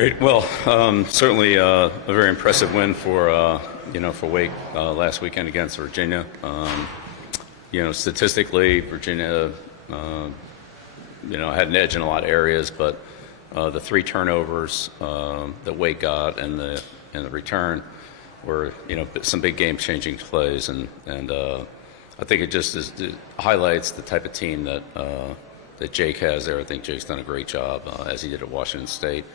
Great. Well, certainly a very impressive win for for Wake last weekend against Virginia. Statistically, Virginia had an edge in a lot of areas, but the 3 turnovers that Wake got and the return were some big game-changing plays, and I think it highlights the type of team that Jake has there. I think Jake's done a great job as he did at Washington State.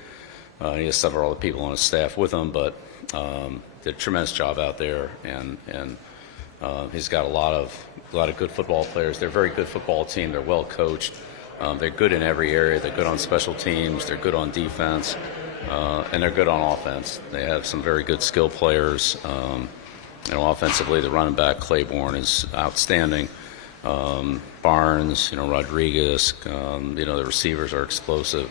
He has several other people on his staff with him, but did a tremendous job out there, and he's got a lot of good football players. They're a very good football team. They're well coached. They're good in every area. They're good on special teams. They're good on defense, and they're good on offense. They have some very good skill players. Offensively, the running back Claiborne is outstanding. Barnes, Rodriguez. The receivers are explosive.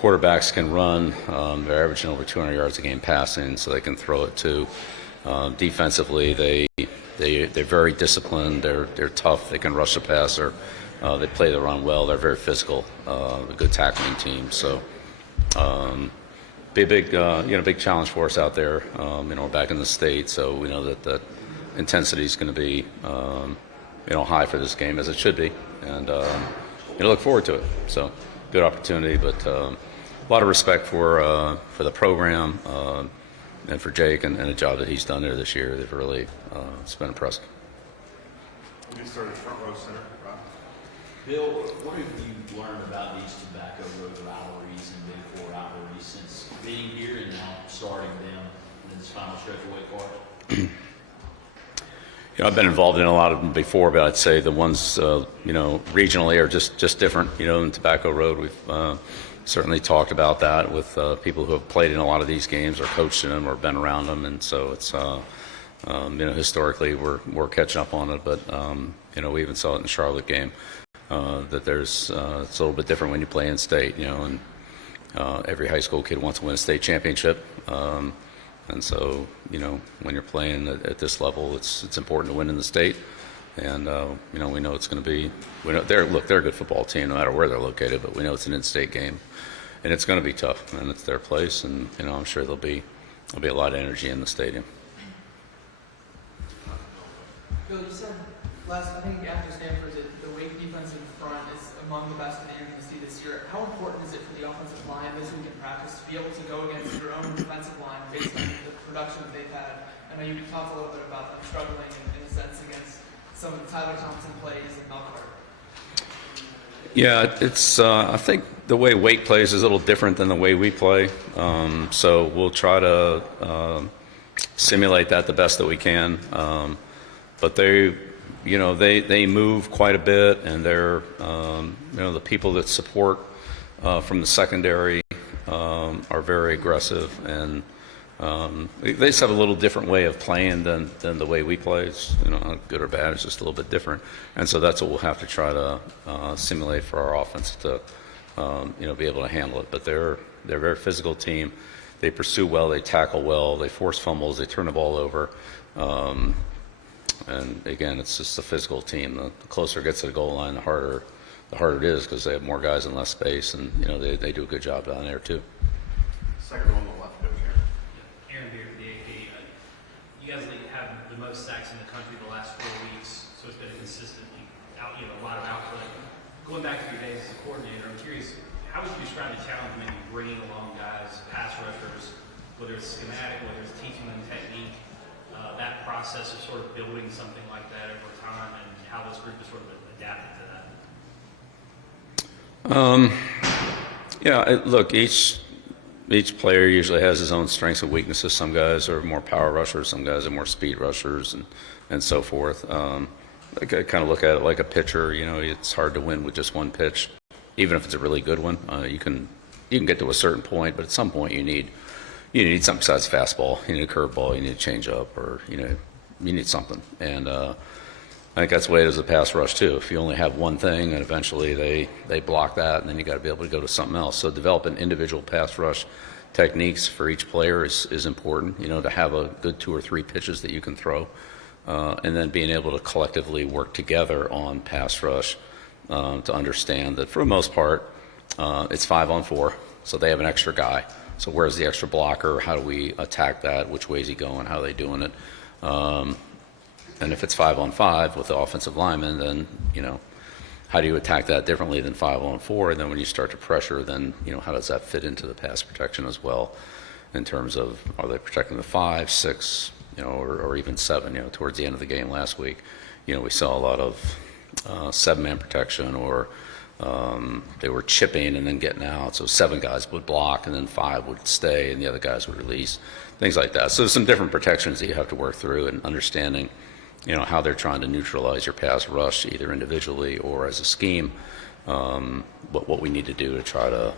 Quarterbacks can run. They're averaging over 200 yards a game passing, so they can throw it too. Defensively, they're very disciplined. They're tough. They can rush the passer. They play the run well. They're very physical. A good tackling team. So, be a big challenge for us out there. We're back in the state, so we know that intensity is going to be high for this game, as it should be, and look forward to it. So, good opportunity, but a lot of respect for the program and for Jake and the job that he's done there this year. They've really it's been impressive. We'll get started front row center. Rob. Bill, what have you learned about these Tobacco Road rivalries and Big Four rivalries since being here and now starting them in this final stretch of Wake Forest? I've been involved in a lot of them before, but I'd say the ones, regionally are just different. In Tobacco Road, we've certainly talked about that with people who have played in a lot of these games or coached in them or been around them, and so it's, historically we're catching up on it, but, we even saw it in the Charlotte game, that it's a little bit different when you play in state, and every high school kid wants to win a state championship. And so, when you're playing at this level, it's important to win in the state. And, we know it's going to be, they're a good football team no matter where they're located, but we know it's an in-state game. And it's going to be tough, and it's their place. And, I'm sure there'll be a lot of energy in the stadium. Bill, you said I think after Stanford, the Wake defense in front is among the best in the you're going to see this year. How important is it for the offensive line this week in practice to be able to go against your own defensive line based on the production that they've had? I know you talked a little bit about them struggling in a sense against some of the Tyler Thompson plays and Melkart. Yeah, it's. I think the way Wake plays is a little different than the way we play. So we'll try to simulate that the best that we can. But they move quite a bit, and they're the people that support from the secondary are very aggressive, and they just have a little different way of playing than the way we play. It's, not good or bad, it's just a little bit different, and so that's what we'll have to try to simulate for our offense to be able to handle it. But they're a very physical team. They pursue well, they tackle well, they force fumbles, they turn the ball over. And again, it's just a physical team. The closer it gets to the goal line, the harder it is, because they have more guys and less space, and they do a good job down there too. Second one on the left, over here. Aaron here for the AP. You guys have the most sacks in the country the last 4 weeks, so it's been consistently a lot of output. Going back to your days as a coordinator, I'm curious, how would you describe the challenge of maybe bringing along guys, pass rushers, whether it's schematic, whether it's teaching them technique? That process of sort of building something like that over time, and how this group is sort of adapted to that? Look, each player usually has his own strengths and weaknesses. Some guys are more power rushers, some guys are more speed rushers, and so forth. I kind of look at it like a pitcher. It's hard to win with just one pitch, even if it's a really good one. You can get to a certain point, but at some point you need something besides fastball. You need a curveball, you need a changeup, or you need something. And I think that's the way it is with pass rush too. If you only have one thing, and eventually they block that, and then you got to be able to go to something else. So developing individual pass rush techniques for each player is important. To have a good 2 or 3 pitches that you can throw, and then being able to collectively work together on pass rush to understand that for the most part it's 5-on-4, so they have an extra guy. So where's the extra blocker? How do we attack that? Which way is he going? How are they doing it? And if it's 5-on-5 with the offensive lineman, then, how do you attack that differently than 5-on-4? And then when you start to pressure, then, how does that fit into the pass protection as well in terms of, are they protecting the 5, 6, or even 7, towards the end of the game last week, we saw a lot of 7-man protection, or they were chipping and then getting out. So 7 guys would block and then 5 would stay and the other guys would release, things like that. So there's some different protections that you have to work through, and understanding, how they're trying to neutralize your pass rush, either individually or as a scheme. What we need to do to try to,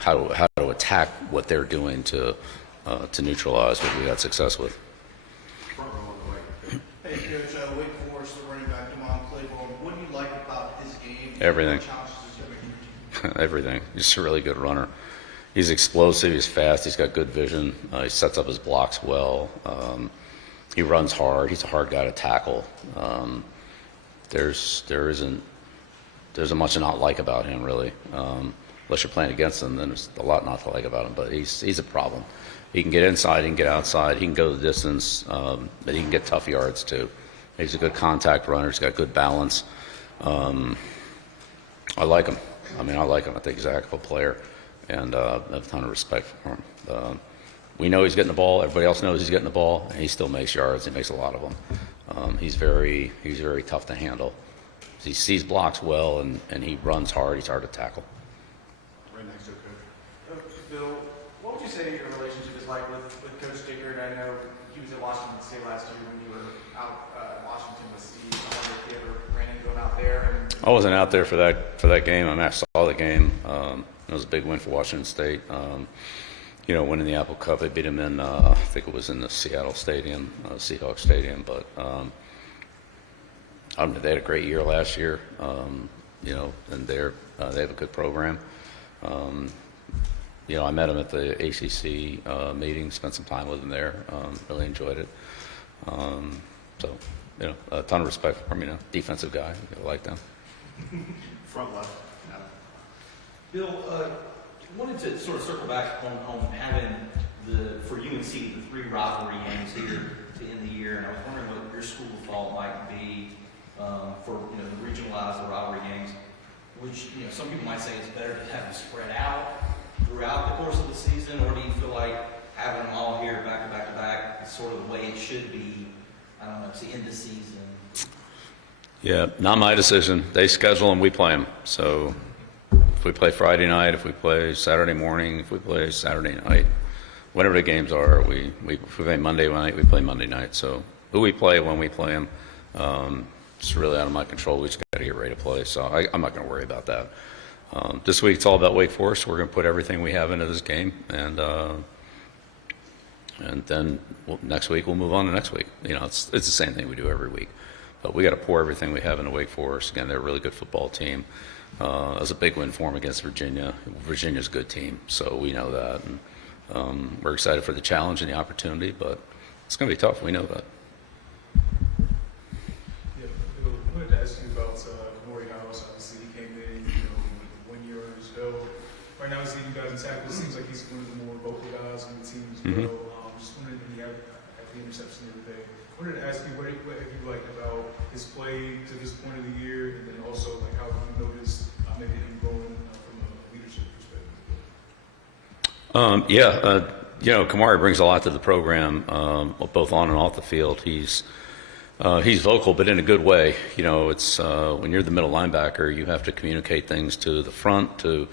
how to attack what they're doing to neutralize what we had success with. Front row on the right. Hey, Coach, Wake Forest, the running back, Damon Claiborne. What do you like about his game? Everything. What challenges does he bring to your team? Everything. He's a really good runner. He's explosive. He's fast. He's got good vision. He sets up his blocks well. He runs hard. He's a hard guy to tackle. There isn't much to not like about him, really. Unless you're playing against him, then there's a lot not to like about him. But he's a problem. He can get inside. He can get outside. He can go the distance. But he can get tough yards too. He's a good contact runner. He's got good balance. I like him. I like him. I think he's a heck of a player, and I have a ton of respect for him. We know he's getting the ball. Everybody else knows he's getting the ball, and he still makes yards. He makes a lot of them. He's very tough to handle. He sees blocks well, and he runs hard. He's hard to tackle. Right next to it, Coach. Bill, what would you say your relationship is like with Coach Dickert? I know he was at Washington State last year when you were out at Washington with Steve. I wonder if you ever ran into him out there. I wasn't out there for that game. I saw the game. It was a big win for Washington State. Winning the Apple Cup. They beat them in, I think it was in the Seattle Stadium, Seahawks Stadium. But they had a great year last year. And they have a good program. I met him at the ACC meeting, spent some time with him there. Really enjoyed it. A ton of respect for him. Defensive guy. I like them. Front left. Adam. Bill, wanted to sort of circle back on having for UNC the 3 rivalry games here to end the year, and I was wondering what your school of thought might be for regionalize the rivalry games, which some people might say it's better to have them spread out throughout the course of the season, or do you feel like having them all here back to back to back is sort of the way it should be? I don't know, to end the season. Yeah, not my decision. They schedule them, we play them. So if we play Friday night, if we play Saturday morning, if we play Saturday night, whatever the games are, if we play Monday night, we play Monday night. So who we play, when we play them, it's really out of my control. We just got to get ready to play. So I'm not going to worry about that. This week it's all about Wake Forest. We're going to put everything we have into this game, and then next week we'll move on to next week. It's the same thing we do every week. But we got to pour everything we have into Wake Forest. Again, they're a really good football team. It was a big win for them against Virginia. Virginia's a good team, so we know that. And we're excited for the challenge and the opportunity, but it's going to be tough. We know that. Yeah, Bill, I wanted to ask you about Corey House. Obviously, he came in, with 1 year under his belt. Right now, he's leading guys in tackles. Seems like he's one of the more vocal guys on the team as well. Just wondering if he had the interception the other day. I wanted to ask you what have you liked about his play to this point of the year, and then also how have you noticed maybe him growing from a leadership perspective? Kamari brings a lot to the program, both on and off the field. He's vocal, but in a good way. It's when you're the middle linebacker, you have to communicate things to the front, to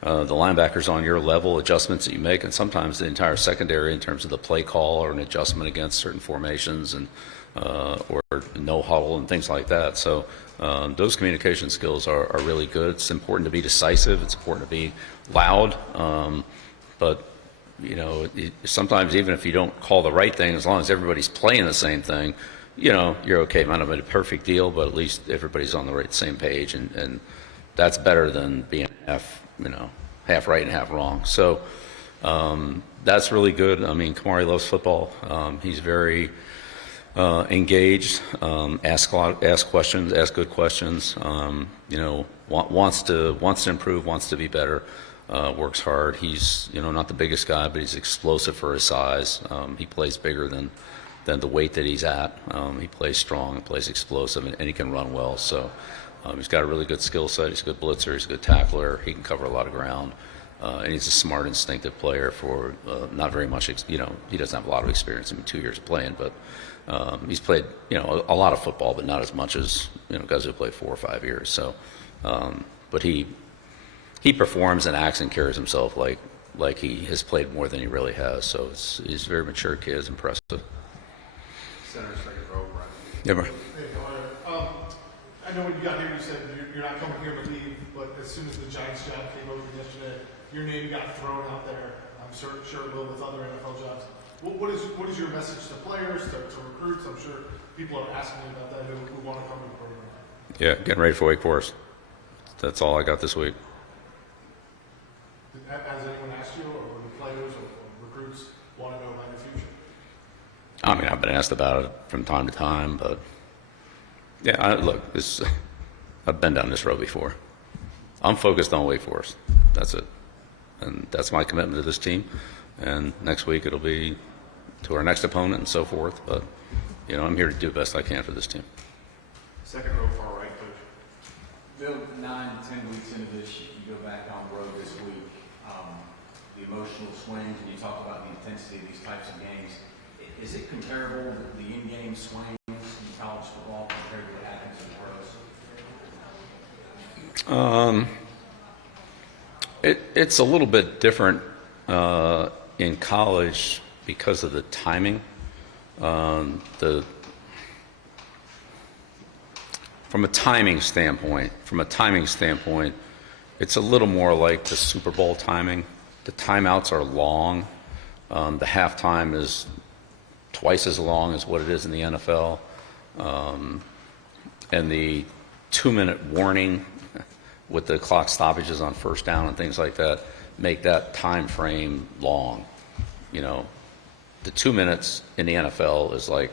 the linebackers on your level, adjustments that you make, and sometimes the entire secondary in terms of the play call or an adjustment against certain formations and or no huddle and things like that. So those communication skills are really good. It's important to be decisive. It's important to be loud. But sometimes even if you don't call the right thing, as long as everybody's playing the same thing, you're okay. Might not be a perfect deal, but at least everybody's on the same page, and that's better than being half right and half wrong. So that's really good. Kamari loves football. He's very engaged. Ask questions. Ask good questions. Wants to improve. Wants to be better. works hard. He's, not the biggest guy, but he's explosive for his size. He plays bigger than the weight that he's at. He plays strong, and plays explosive, and he can run well. So he's got a really good skill set. He's a good blitzer. He's a good tackler. He can cover a lot of ground. And he's a smart, instinctive player for not very much, he doesn't have a lot of experience. 2 years of playing, but he's played, a lot of football, but not as much as, guys who play 4 or 5 years. So, but he performs and acts and carries himself like he has played more than he really has. So he's a very mature kid. It's impressive. Center, second row, Brian. Yeah, bro. Hey, Connor. I know when you got here, you said you're not coming here to leave, but as soon as the Giants job came over yesterday, your name got thrown out there. I'm sure it will with other NFL jobs. What is your message to players, to recruits? I'm sure people are asking you about that who want to come to the program. Yeah, getting ready for Wake Forest. That's all I got this week. Has anyone asked you, or the players or recruits want to know about your future? I've been asked about it from time to time, but yeah, look, I've been down this road before. I'm focused on Wake Forest. That's it. And that's my commitment to this team. And next week it'll be to our next opponent and so forth. But, I'm here to do the best I can for this team. Second row, far right, coach. Bill, 9 to 10 weeks into this, you go back on the road this week. The emotional swings, and you talk about the intensity of these types of games. Is it comparable, the in-game swings in college football compared to what happens in pros? It's a little bit different in college because of the timing. From a timing standpoint, it's a little more like the Super Bowl timing. The timeouts are long. The halftime is twice as long as what it is in the NFL. And the 2-minute warning with the clock stoppages on first down and things like that make that time frame long. The 2 minutes in the NFL is like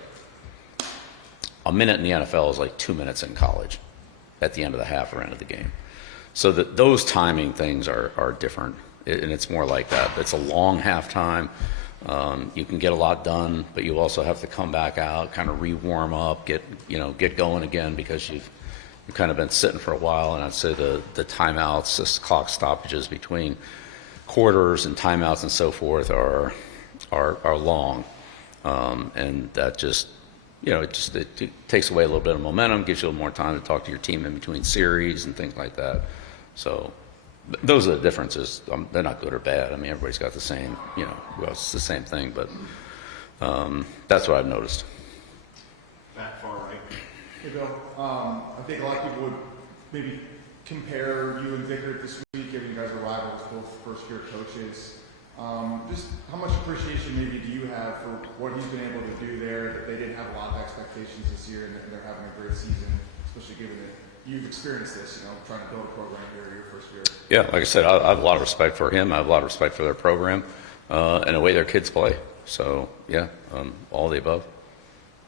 a minute in the NFL is like 2 minutes in college at the end of the half or end of the game. So those timing things are different, and it's more like that. It's a long halftime. You can get a lot done, but you also have to come back out, kind of re-warm up, get going again because you've kind of been sitting for a while. And I'd say the timeouts, the clock stoppages between quarters and timeouts and so forth are long, and that just it takes away a little bit of momentum, gives you a little more time to talk to your team in between series and things like that. So those are the differences. They're not good or bad. Everybody's got the same, it's the same thing, but that's what I've noticed. Back far right. Hey, Bill. I think a lot of people would maybe compare you and Vickert this week, given you guys are rivals, both first-year coaches. Just how much appreciation maybe do you have for what he's been able to do there? That they didn't have a lot of expectations this year, and they're having a great season, especially given that you've experienced this, trying to build a program here your first year. Yeah, like I said, I have a lot of respect for him. I have a lot of respect for their program and the way their kids play. So, yeah, all of the above.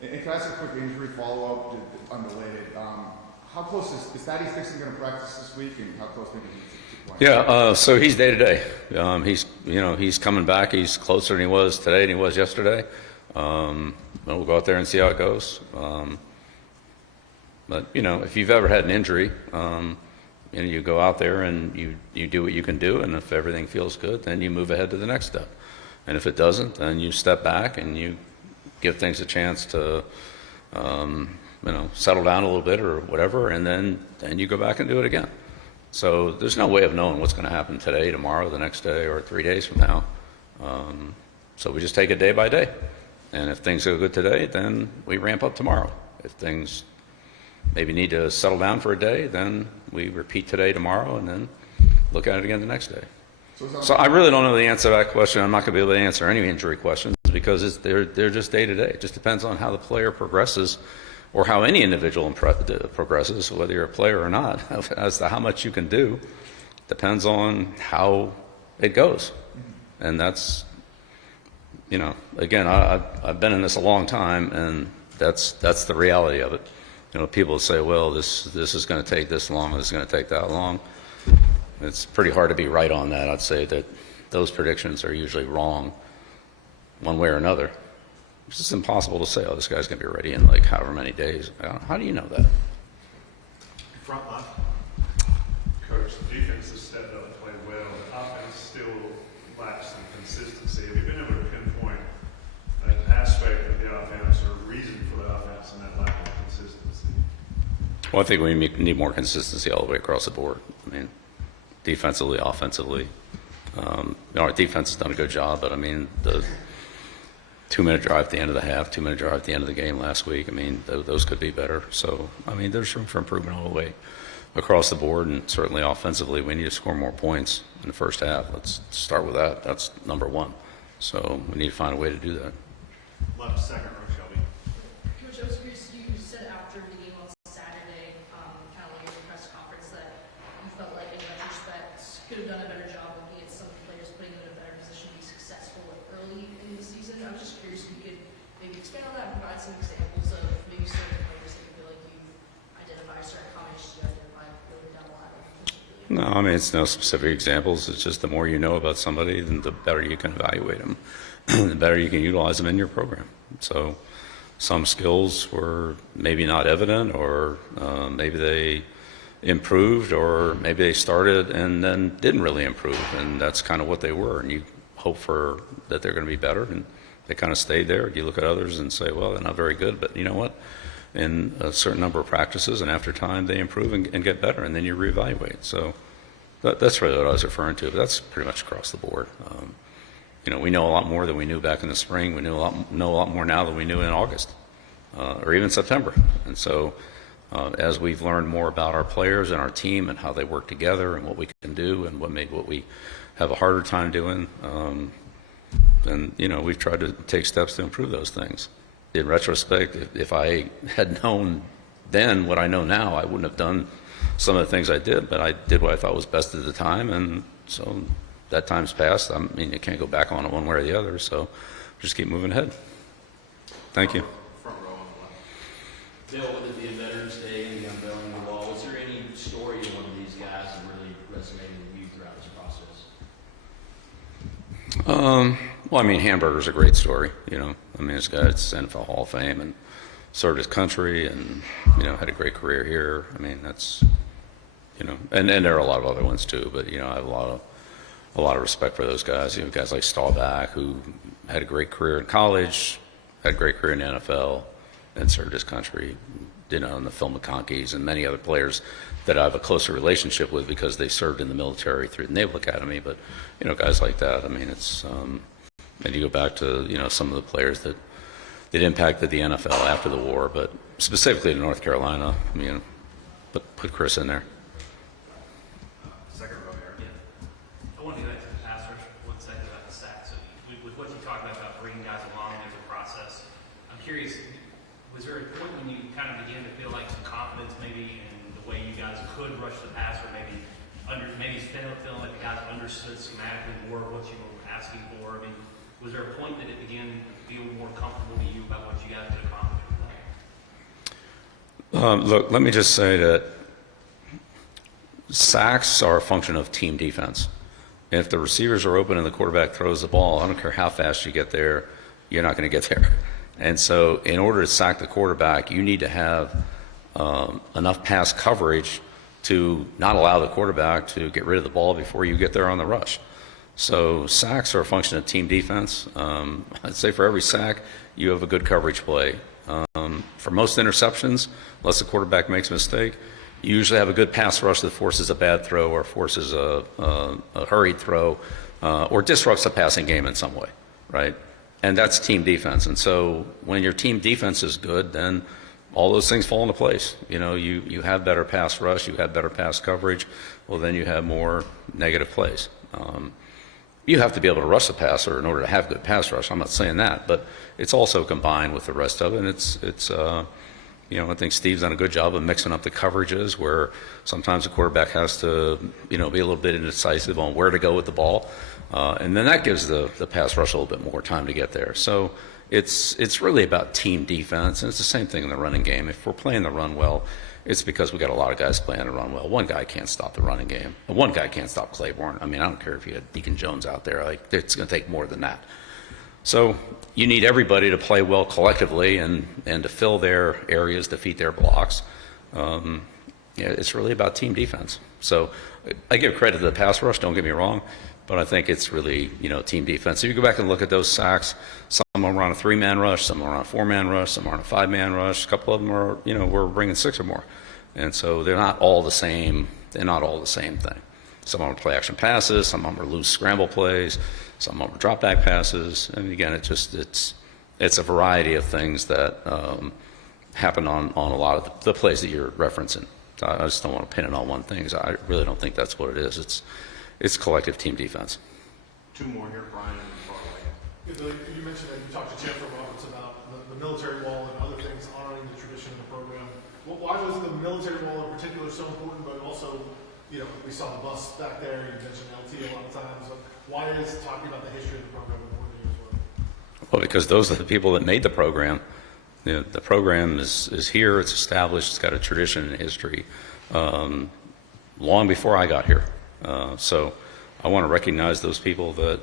And can I ask a quick injury follow-up, unrelated? How close is Thaddeus Dixon going to practice this week, and how close maybe he's to playing? Yeah, so he's day to day. He's coming back. He's closer than he was today than he was yesterday. We'll go out there and see how it goes. But if you've ever had an injury, you go out there and you do what you can do, and if everything feels good, then you move ahead to the next step. And if it doesn't, then you step back and you give things a chance to settle down a little bit or whatever, and then you go back and do it again. So there's no way of knowing what's going to happen today, tomorrow, the next day, or 3 days from now. So we just take it day by day. And if things go good today, then we ramp up tomorrow. If things maybe need to settle down for a day, then we repeat today, tomorrow, and then look at it again the next day. So I really don't know the answer to that question. I'm not going to be able to answer any injury questions because they're just day to day. It just depends on how the player progresses or how any individual progresses, whether you're a player or not, as to how much you can do. Depends on how it goes. And that's, again, I've been in this a long time, and that's the reality of it. People say, well, this is going to take this long, this is going to take that long. it's pretty hard to be right on that. I'd say that those predictions are usually wrong one way or another. It's just impossible to say, oh, this guy's going to be ready in like however many days. How do you know that? Front left. Coach, the defense has stepped up and played well. The offense still lacks some consistency. Have you been able to pinpoint an aspect of the offense or a reason for the offense and that lack of consistency? Well, I think we need more consistency all the way across the board. I mean, defensively, offensively. Our defense has done a good job, but I mean, the 2-minute drive at the end of the half, 2-minute drive at the end of the game last week, I mean, those could be better. So, I mean, there's room for improvement all the way across the board, and certainly offensively, we need to score more points in the first half. Let's start with that. That's number one. So we need to find a way to do that. Left, second row, Shelby. Coach, I was curious, you said after the game on Saturday, kind of like in your press conference, that you felt like in retrospect could have done a better job looking at some players, putting them in a better position to be successful early in the season. I was just curious if you could maybe expand on that and provide some examples of maybe certain players that you feel like you identify, certain combinations you identify really down the line. No, I mean, it's no specific examples. It's just the more you know about somebody, then the better you can evaluate them, the better you can utilize them in your program. So some skills were maybe not evident, or maybe they improved, or maybe they started and then didn't really improve, and that's kind of what they were. And you hope for that they're going to be better, and they kind of stayed there. You look at others and say, well, they're not very good, but you know what? In a certain number of practices and after time, they improve and get better, and then you reevaluate. So that's really what I was referring to. But that's pretty much across the board. You know, we know a lot more than we knew back in the spring. We know a lot more now than we knew in August or even September. And so as we've learned more about our players and our team and how they work together and what we can do and what we have a harder time doing, then, you know, we've tried to take steps to improve those things. In retrospect, if I had known then what I know now, I wouldn't have done some of the things I did, but I did what I thought was best at the time, and so that time's passed. I mean, you can't go back on it one way or the other, so just keep moving ahead. Thank you. Front row on the left. Bill, with it being Veterans Day and the unveiling of the wall, was there any story of one of these guys that really resonated with you throughout this process? Well, I mean, Hamburger's a great story, you know. I mean, this guy's NFL Hall of Fame and served his country and, you know, had a great career here. I mean, that's, you know, and there are a lot of other ones too, but, you know, I have a lot of respect for those guys. You know, guys like Staubach, who had a great career in college, had a great career in the NFL, and served his country, you know, and the Phil McConkeys and many other players that I have a closer relationship with because they served in the military through the Naval Academy. But, you know, guys like that, I mean, it's, and you go back to, you know, some of the players that impacted the NFL after the war, but specifically in North Carolina, I mean, put Chris in there. Second row here. Yeah. I want to go back to the pass rush for 1 second about the sack. So with what you talked about bringing guys along as a process, I'm curious, was there a point when you kind of began to feel like some confidence maybe in the way you guys could rush the passer, maybe feeling like the guys understood schematically more of what you were asking for? I mean, was there a point that it began to feel more comfortable to you about what you guys could accomplish with that? Look, let me just say that sacks are a function of team defense. If the receivers are open and the quarterback throws the ball, I don't care how fast you get there, you're not going to get there. And so in order to sack the quarterback, you need to have enough pass coverage to not allow the quarterback to get rid of the ball before you get there on the rush. So sacks are a function of team defense. I'd say for every sack, you have a good coverage play. For most interceptions, unless the quarterback makes a mistake, you usually have a good pass rush that forces a bad throw or forces a hurried throw or disrupts the passing game in some way, right? And that's team defense. And so when your team defense is good, then all those things fall into place. You know, you have better pass rush, you have better pass coverage, well, then you have more negative plays. You have to be able to rush the passer in order to have good pass rush. I'm not saying that, but it's also combined with the rest of it. And it's you know, I think Steve's done a good job of mixing up the coverages where sometimes the quarterback has to, you know, be a little bit indecisive on where to go with the ball. And then that gives the pass rush a little bit more time to get there. So it's really about team defense, and it's the same thing in the running game. If we're playing the run well, it's because we got a lot of guys playing to run well. One guy can't stop the running game. One guy can't stop Claiborne. I mean, I don't care if you had Deacon Jones out there. Like, it's going to take more than that. So you need everybody to play well collectively and to fill their areas, defeat their blocks. It's really about team defense. So I give credit to the pass rush, don't get me wrong, but I think it's really, team defense. So you go back and look at those sacks, some of them are on a 3-man rush, some are on a 4-man rush, some are on a 5-man rush, a couple of them are, we're bringing 6 or more. And so they're not all the same, thing. Some of them are play action passes, some of them are loose scramble plays, some of them are drop back passes. And again, it's a variety of things that happen on a lot of the plays that you're referencing. I just don't want to pin it on one thing, 'cause I really don't think that's what it is. It's collective team defense. 2 more here, Brian, and Farley. Yeah, Bill, you mentioned that you talked to Chancellor Roberts about the military wall and other things honoring the tradition of the program. Well, why was the military wall in particular so important, but also, we saw the bus back there, you mentioned LT a lot of times. Why is talking about the history of the program important to you as well? Well, because those are the people that made the program. The program is here, it's established, it's got a tradition and history long before I got here. So I want to recognize those people that,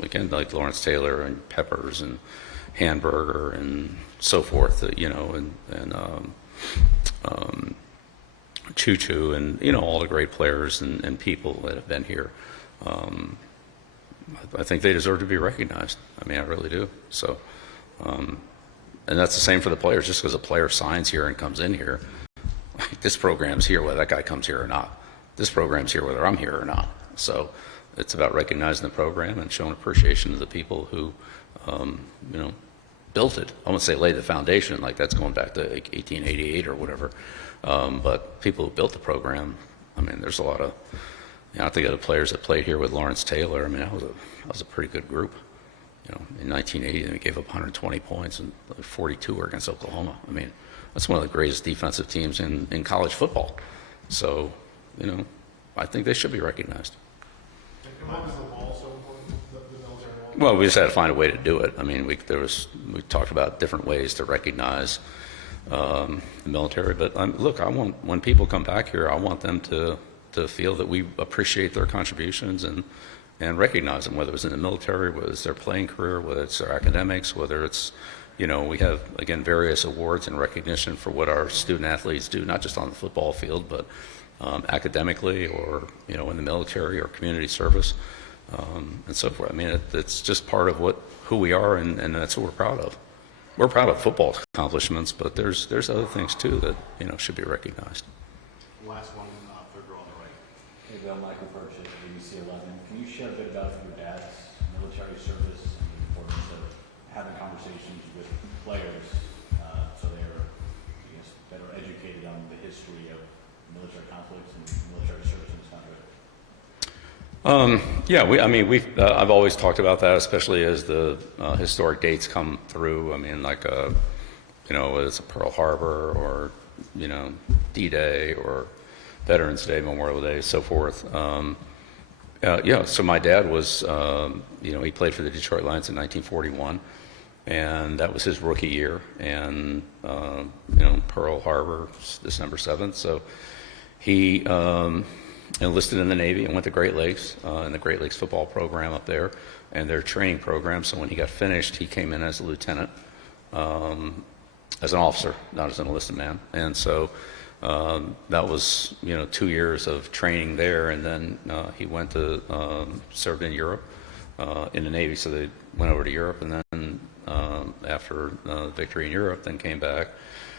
again, like Lawrence Taylor and Peppers and Hamburger and so forth, and Choo Choo and, all the great players and people that have been here. I think they deserve to be recognized. I mean, I really do. So, and that's the same for the players. Just because a player signs here and comes in here, this program's here whether that guy comes here or not. This program's here whether I'm here or not. So it's about recognizing the program and showing appreciation to the people who, built it. I won't say laid the foundation, like that's going back to like 1888 or whatever. But people who built the program, I mean, there's a lot of, I think of the players that played here with Lawrence Taylor. I mean, that was a pretty good group. In 1980, they gave up 120 points and 42 were against Oklahoma. I mean, that's one of the greatest defensive teams in college football. So, I think they should be recognized. And why was the wall so important, the military wall? Well, we just had to find a way to do it. I mean, we talked about different ways to recognize the military. But look, when people come back here, I want them to feel that we appreciate their contributions and recognize them, whether it's in the military, whether it's their playing career, whether it's their academics, whether it's, we have, again, various awards and recognition for what our student athletes do, not just on the football field, but academically or, in the military or community service and so forth. I mean, it's just part of who we are, and that's what we're proud of. We're proud of football accomplishments, but there's other things, too, that, should be recognized. Last one, 3rd row on the right. Hey, Bill, Michael Purchase, BBC 11. Can you share a bit about your dad's military service and the importance of having conversations with players so they're, better educated on the history of military conflicts and military service in this country? I've always talked about that, especially as the historic dates come through. I mean, like, it's a Pearl Harbor or, D-Day or Veterans Day, Memorial Day, so forth. So my dad was, he played for the Detroit Lions in 1941, and that was his rookie year. And, Pearl Harbor, December 7th. So he enlisted in the Navy and went to Great Lakes, in the Great Lakes football program up there, and their training program. So when he got finished, he came in as a lieutenant, as an officer, not as an enlisted man. And so that was, 2 years of training there, and then he went to served in Europe in the Navy, so they went over to Europe, and then after victory in Europe, then came back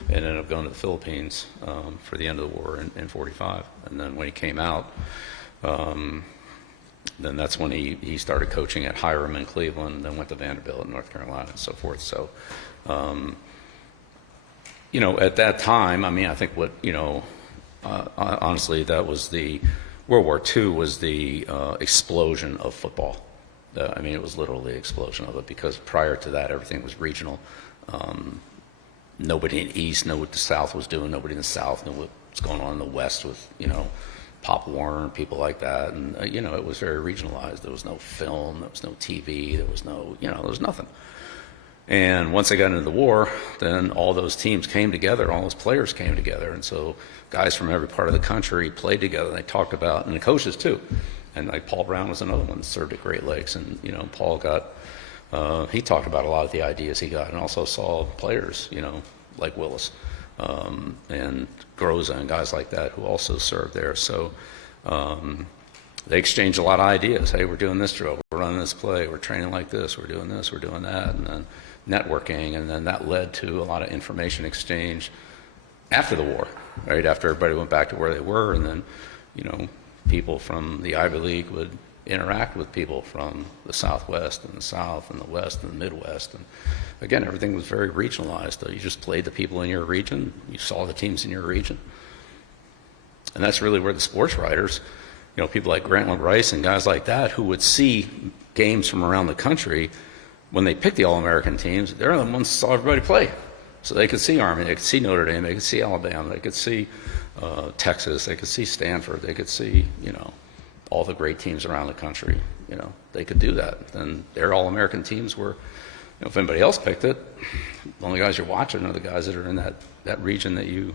and ended up going to the Philippines for the end of the war in 45. And then when he came out, then that's when he started coaching at Hiram in Cleveland, then went to Vanderbilt in North Carolina and so forth. So, at that time, I mean, I think honestly, that was World War II was the explosion of football. I mean, it was literally the explosion of it, because prior to that, everything was regional. Nobody in the East knew what the South was doing. Nobody in the South knew what's going on in the West with, Pop Warner and people like that. And, it was very regionalized. There was no film. There was no TV. There was no, there was nothing. And once they got into the war, then all those teams came together, all those players came together. And so guys from every part of the country played together. They talked about, and the coaches too. And like Paul Brown was another one that served at Great Lakes. And, you know, Paul got, he talked about a lot of the ideas he got, and also saw players, you know, like Willis and Groza and guys like that who also served there. So they exchanged a lot of ideas. Hey, we're doing this drill, we're running this play, we're training like this, we're doing this, we're doing that. And then networking, and then that led to a lot of information exchange after the war, right? After everybody went back to where they were, and then, you know, people from the Ivy League would interact with people from the Southwest and the South and the West and the Midwest. And again, everything was very regionalized. You just played the people in your region, you saw the teams in your region. And that's really where the sports writers, you know, people like Grantland Rice and guys like that who would see games from around the country, when they picked the All-American teams, they're the ones who saw everybody play. So they could see Army, they could see Notre Dame, they could see Alabama, they could see Texas, they could see Stanford, they could see, you know, all the great teams around the country. You know, they could do that. And their All-American teams were, you know, if anybody else picked it, the only guys you're watching are the guys that are in that region that you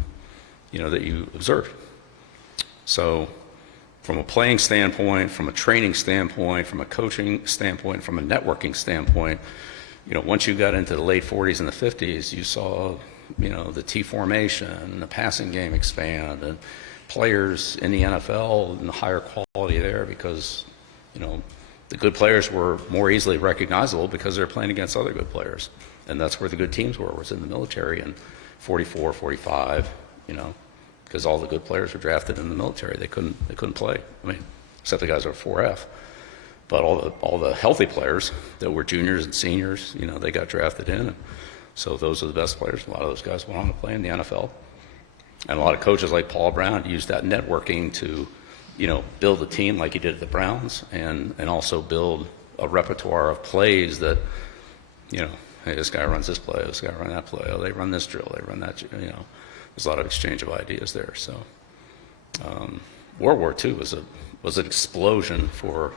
know, that you observed. So from a playing standpoint, from a training standpoint, from a coaching standpoint, from a networking standpoint, you know, once you got into the late 40s and the 50s, you saw, you know, the T formation and the passing game expand, and players in the NFL and the higher quality there because, you know, the good players were more easily recognizable because they're playing against other good players. And that's where the good teams were, was in the military in 44, 45, you know, because all the good players were drafted in the military. They couldn't play. I mean, except the guys who were 4F. But all the healthy players that were juniors and seniors, you know, they got drafted in. And so those are the best players. A lot of those guys went on to play in the NFL. And a lot of coaches like Paul Brown used that networking to, you know, build a team like he did at the Browns, and also build a repertoire of plays that, you know, hey, this guy runs this play, this guy runs that play, oh, they run this drill, they run that, you know. There's a lot of exchange of ideas there. So World War II was an explosion for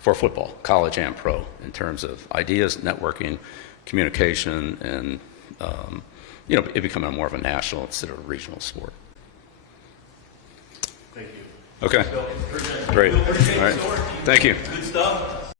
football, college and pro, in terms of ideas, networking, communication, and you know, it becoming more of a national instead of a regional sport. Thank you. Okay. Great. All right. Thank you. Good stuff.